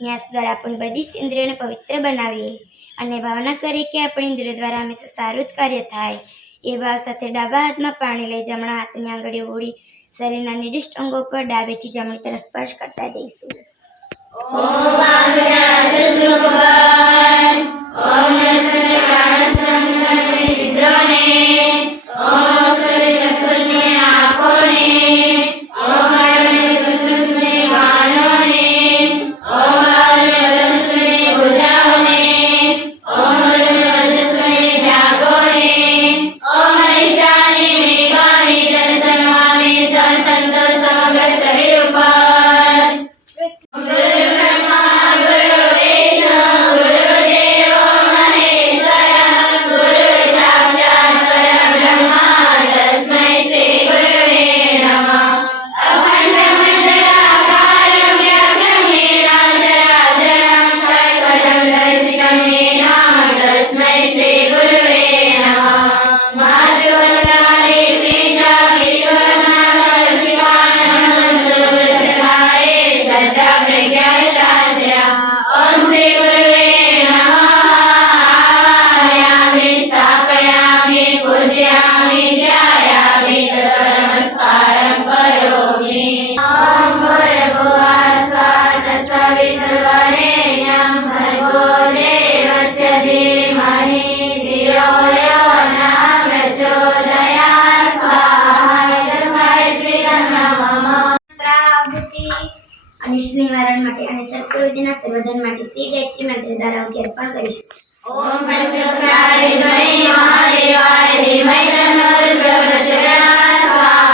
ન્યાસ દ્વારા આપણી બધી જ ઇન્દ્રિયોને પવિત્ર બનાવીએ અને ભાવના કરીએ કે આપણી ઇન્દ્રિયો દ્વારા હંમેશા સારું જ કાર્ય થાય એ ભાવ સાથે ડાબા હાથમાં પાણી લઈ જમણા હાથની આંગળીઓ ઓળી શરીરના નિર્દિષ્ટ અંગો પર ડાબેથી જમણી તરફ સ્પર્શ કરતા જઈશું. નિવારણ માટે અને શત્રુજીના સંવર્ધન માટે શ્રી ગાયત્રી મંત્ર દ્વારા અર્પણ કરીશું. ઓમ પંચપ્રાય મહાદેવાય ધીમહિ તન્નો રુદ્ર પ્રચોદયાત.